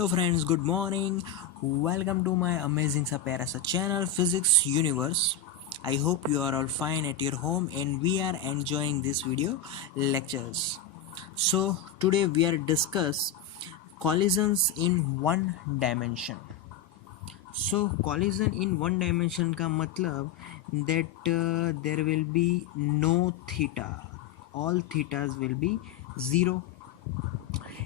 Hello friends, good morning. Welcome to my amazing sa pyara sa channel Physics Universe. I hope you are all fine at your home and we are enjoying this video lectures. So today we are discuss collisions in one dimension. So collision in one dimension का मतलब that there will be no theta. All thetas will be zero.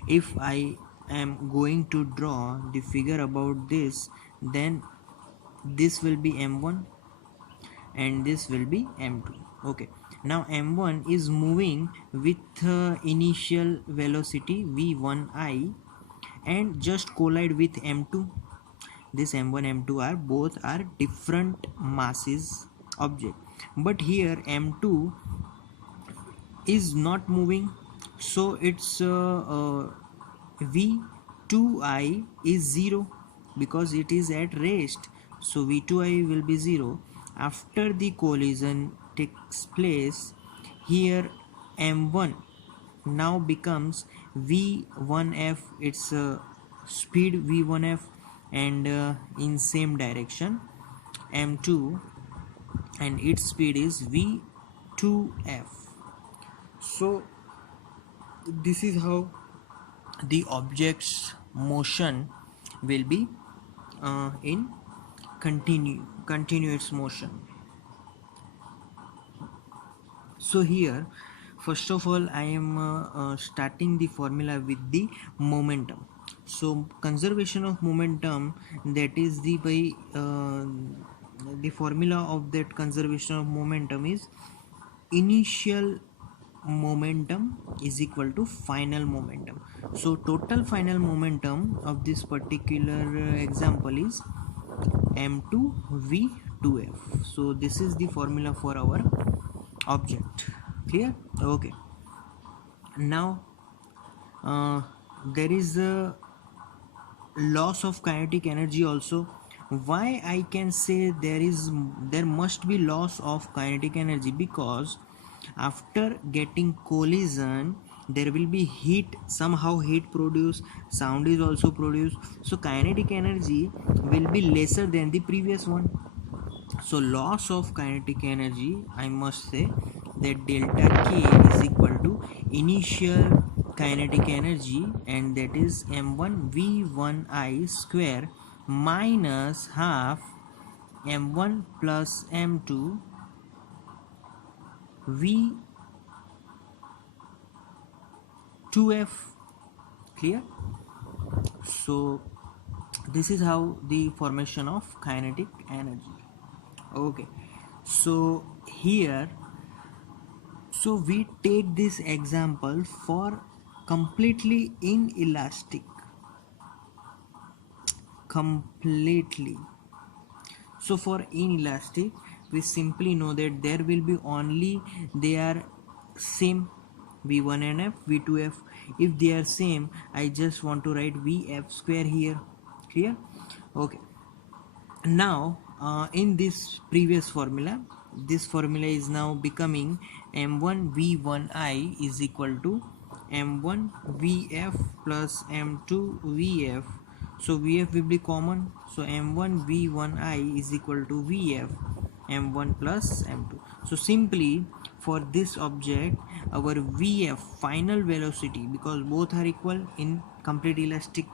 If I am going to draw the figure about this, then this will be m1 and this will be m2. Okay, now m1 is moving with initial velocity v1I and just collide with m2. This m1 m2 are both are different masses object, but here m2 is not moving, so its v2I is 0 because it is at rest, so v2I will be 0. After the collision takes place, here m1 now becomes v1f, its speed v1f, and in same direction m2 and its speed is v2f. So this is how the object's motion will be in continuous motion. So here first of all I am starting the formula with the momentum. So conservation of momentum, that is the formula of that conservation of momentum is initial momentum is equal to final momentum. So total final momentum of this particular example is m2 v2f. So this is the formula for our object. Clear? Okay, now there is a loss of kinetic energy also. Why I can say there must be loss of kinetic energy? Because after getting collision there will be heat, somehow heat produced, sound is also produced, so kinetic energy will be lesser than the previous one. So loss of kinetic energy, I must say that delta k is equal to initial kinetic energy, and that is m1 v1I square minus half m1 plus m2 v2f. Clear? So this is how the formation of kinetic energy. Okay, so here, so we take this example for completely inelastic, completely. So for inelastic we simply know that there will be only, they are same, v1 and f, v2f. If they are same, I just want to write vf square here. Clear? Okay, now in this previous formula, this formula is now becoming m1 v1I is equal to m1 vf plus m2 vf. So vf will be common, so m1 v1I is equal to vf m1 plus m2. So simply for this object our vf final velocity, because both are equal in complete inelastic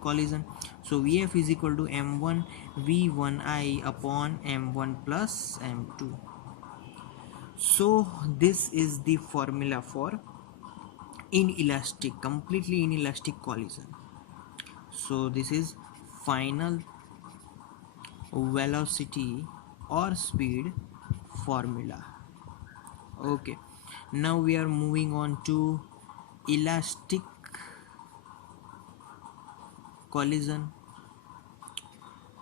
collision, so vf is equal to m1 v1I upon m1 plus m2. So this is the formula for inelastic, completely inelastic collision. So this is final velocity or speed formula. Okay, now we are moving on to elastic collision.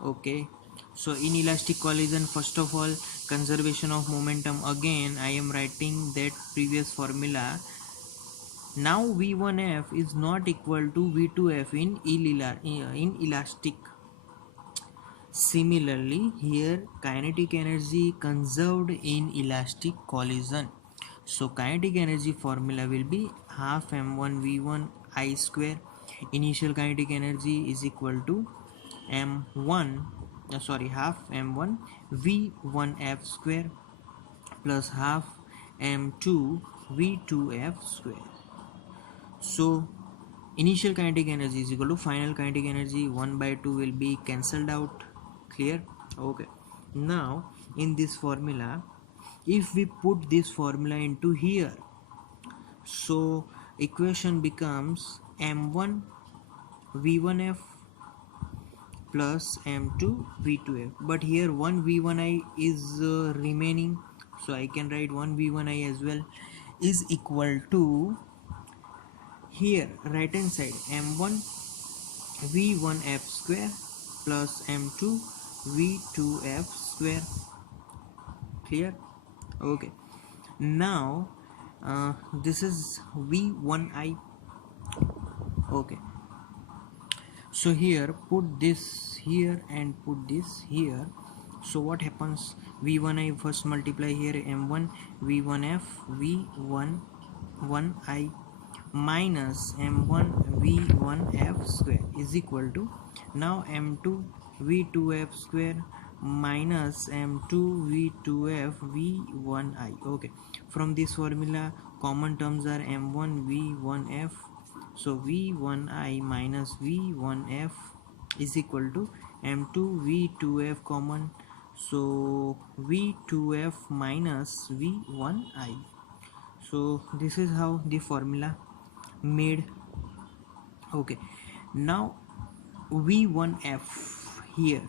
Okay, so in elastic collision, first of all, conservation of momentum, again I am writing that previous formula. Now v1f is not equal to v2f in elastic. Similarly here kinetic energy conserved in elastic collision, so kinetic energy formula will be half m1 v1 I square. Initial kinetic energy is equal to m1 half m1 v1f square plus half m2 v2f square. So initial kinetic energy is equal to final kinetic energy, 1 by 2 will be cancelled out. Clear? Okay. Now in this formula, if we put this formula into here, so equation becomes m1 v1f plus m2 v2f, but here one v1i is remaining, so I can write one v1i as well, is equal to, here right hand side, m1 v1f square plus m2 v2f square. Clear? Okay. Now this is v1i. Okay, so here put this here and put this here. So what happens, v1i first multiply here m1 v1f v1 1i minus m1 v1f square is equal to, now m2 v2f square minus m2 v2f v1i. Okay, from this formula common terms are m1 v1f, so v1i minus v1f is equal to m2 v2f common, so v2f minus v1i. So this is how the formula made. Okay, now v1f here,